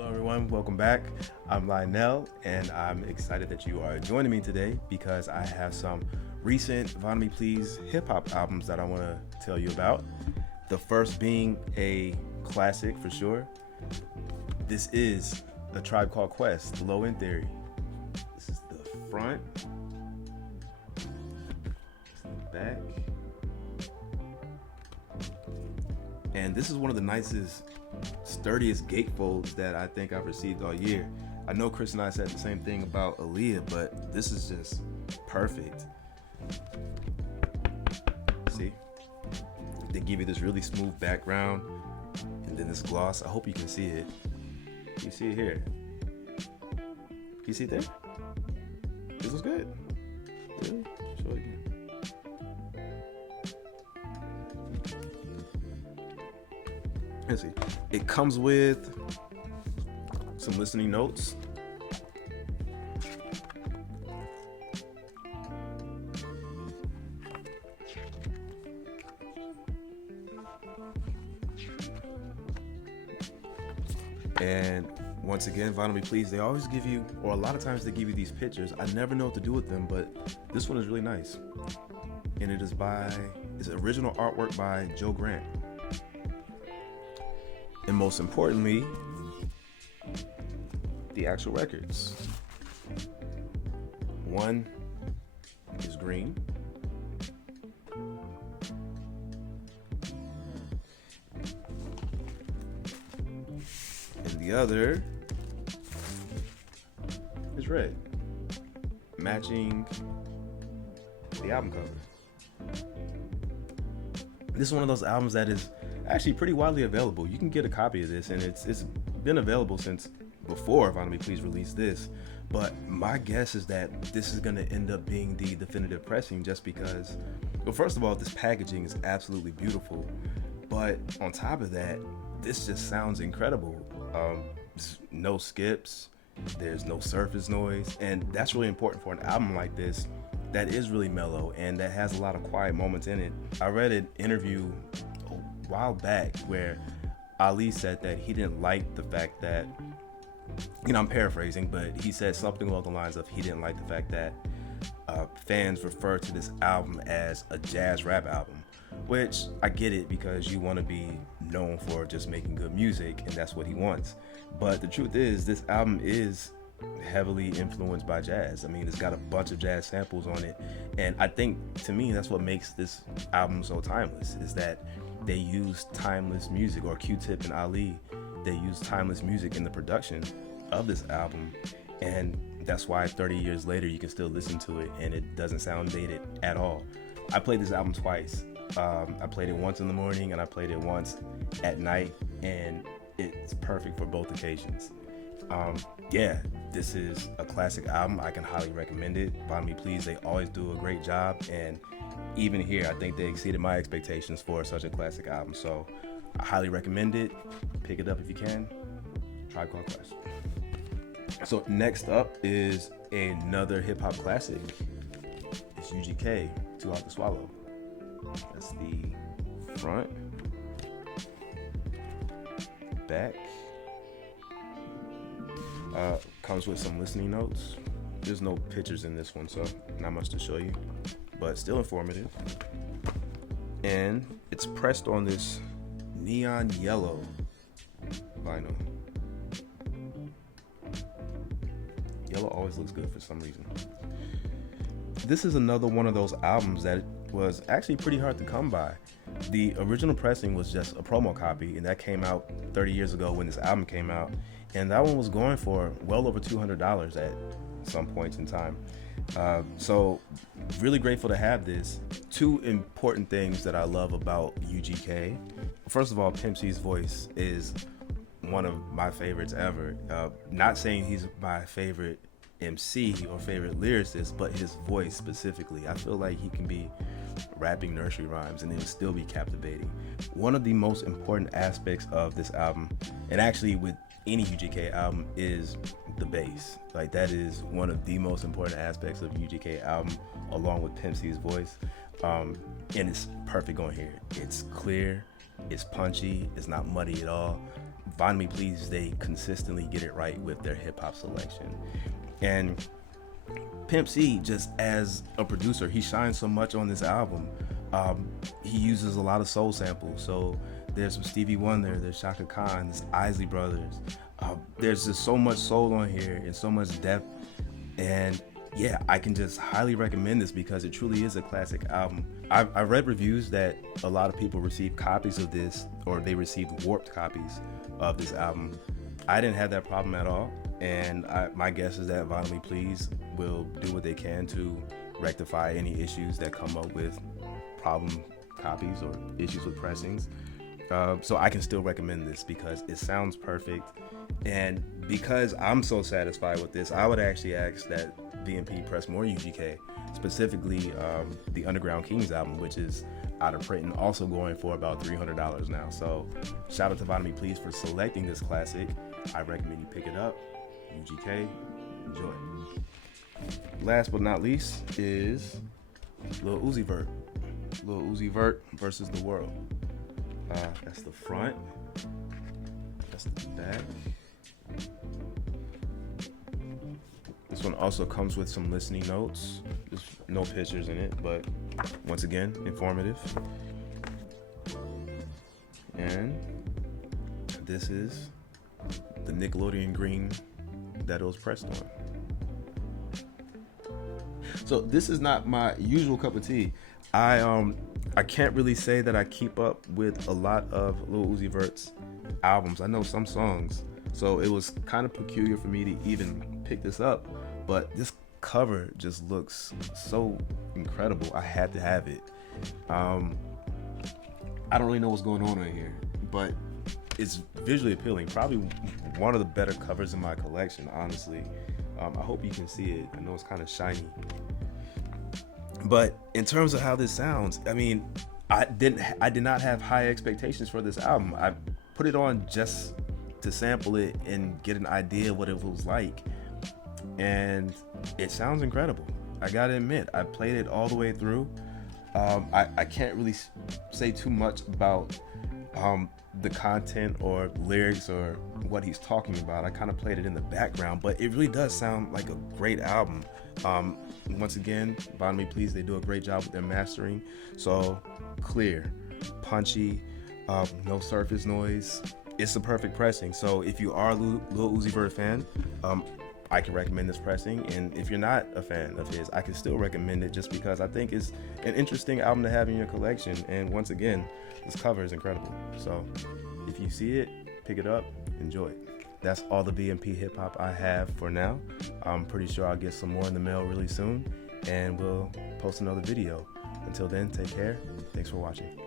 Hello everyone, welcome back. I'm Lionel and I'm excited that you are joining me today because I have some recent Von Me Please hip hop albums that I want to tell you about. The first being a classic for sure. This is A Tribe Called Quest, The Low End Theory. This is the front, this is the back. And this is one of the nicest, sturdiest gatefolds that I think I've received all year. I know Chris and I said the same thing about Aaliyah, but this is just perfect. See? They give you this really smooth background and then this gloss. I hope you can see it. You see it here. Can you see it there? This was good. Really? Show it again. Let's see. It comes with some listening notes. And once again, Von Me Please, they always give you, or a lot of times they give you these pictures. I never know what to do with them, but this one is really nice. And it's original artwork by Joe Grant. And most importantly, the actual records. One is green. And the other is red, matching the album cover. This is one of those albums that is actually pretty widely available. You can get a copy of this, and it's been available since before Von Me Please released this. But my guess is that this is going to end up being the definitive pressing, just because, well, first of all, this packaging is absolutely beautiful, but on top of that, this just sounds incredible. There's no skips, there's no surface noise, and that's really important for an album like this that is really mellow and that has a lot of quiet moments in it. I read an interview while back where Ali said that he didn't like the fact that, I'm paraphrasing, but he said something along the lines of he didn't like the fact that fans refer to this album as a jazz rap album, which I get it because you want to be known for just making good music, and that's what he wants. But the truth is, this album is heavily influenced by jazz. I mean, it's got a bunch of jazz samples on it, and I think, to me, that's what makes this album so timeless, is that they use timeless music, or Q-Tip and Ali, they use timeless music in the production of this album, and that's why 30 years later you can still listen to it and it doesn't sound dated at all. I played this album twice. I played it once in the morning and I played it once at night, and it's perfect for both occasions. This is a classic album. I can highly recommend it. Von Me Please, they always do a great job, and even here, I think they exceeded my expectations for such a classic album. So I highly recommend it. Pick it up if you can. Tribe Called Quest. So next up is another hip hop classic. It's UGK, Too Hot to Swallow. That's the front, back. Comes with some listening notes. There's no pictures in this one, so not much to show you, but still informative. And it's pressed on this neon yellow vinyl. Yellow always looks good for some reason. This is another one of those albums that was actually pretty hard to come by. The original pressing was just a promo copy, and that came out 30 years ago when this album came out, and that one was going for well over $200 at some points in time. So really grateful to have this. Two important things that I love about UGK. First of all, Pimp C's voice is one of my favorites ever. Not saying he's my favorite MC or favorite lyricist, but his voice specifically. I feel like he can be rapping nursery rhymes and it would still be captivating. One of the most important aspects of this album, and actually with any UGK album, is the bass. Like, that is one of the most important aspects of UGK album, along with Pimp C's voice. And it's perfect on here. It's clear, it's punchy, it's not muddy at all. Find Me Please, they consistently get it right with their hip hop selection. And Pimp C, just as a producer, he shines so much on this album. He uses a lot of soul samples. So there's some Stevie Wonder, there's Shaka Khan, there's Isley Brothers. There's just so much soul on here and so much depth. And yeah, I can just highly recommend this because it truly is a classic album. I read reviews that a lot of people received copies of this, or they received warped copies of this album. I didn't have that problem at all. And my guess is that Vinyl Me Please will do what they can to rectify any issues that come up with problem copies or issues with pressings. So I can still recommend this because it sounds perfect. And because I'm so satisfied with this, I would actually ask that VMP press more UGK, specifically the Underground Kings album, which is out of print and also going for about $300 now. So shout out to Vinyl Me Please for selecting this classic. I recommend you pick it up. UGK, enjoy. Last but not least is Lil Uzi Vert. Lil Uzi Vert versus the World. That's the front. That's the back. This one also comes with some listening notes. There's no pictures in it, but once again, informative. And this is the Nickelodeon green that it was pressed on. So this is not my usual cup of tea. I can't really say that I keep up with a lot of Lil Uzi Vert's albums. I know some songs, so it was kind of peculiar for me to even pick this up, but this cover just looks so incredible. I had to have it. I don't really know what's going on right here, but it's visually appealing. Probably one of the better covers in my collection, honestly. I hope you can see it. I know it's kind of shiny. But in terms of how this sounds, I mean, I did not have high expectations for this album. I put it on just to sample it and get an idea of what it was like. And it sounds incredible. I gotta admit, I played it all the way through. I can't really say too much about the content or lyrics or what he's talking about. I kind of played it in the background, but it really does sound like a great album. Once again, Vinyl Me Please, they do a great job with their mastering. So clear, punchy, no surface noise. It's the perfect pressing. So if you are a Lil Uzi Vert fan, I can recommend this pressing. And if you're not a fan of his, I can still recommend it just because I think it's an interesting album to have in your collection. And once again, this cover is incredible. So if you see it, pick it up, enjoy it. That's all the VMP hip hop I have for now. I'm pretty sure I'll get some more in the mail really soon, and we'll post another video. Until then, take care. Thanks for watching.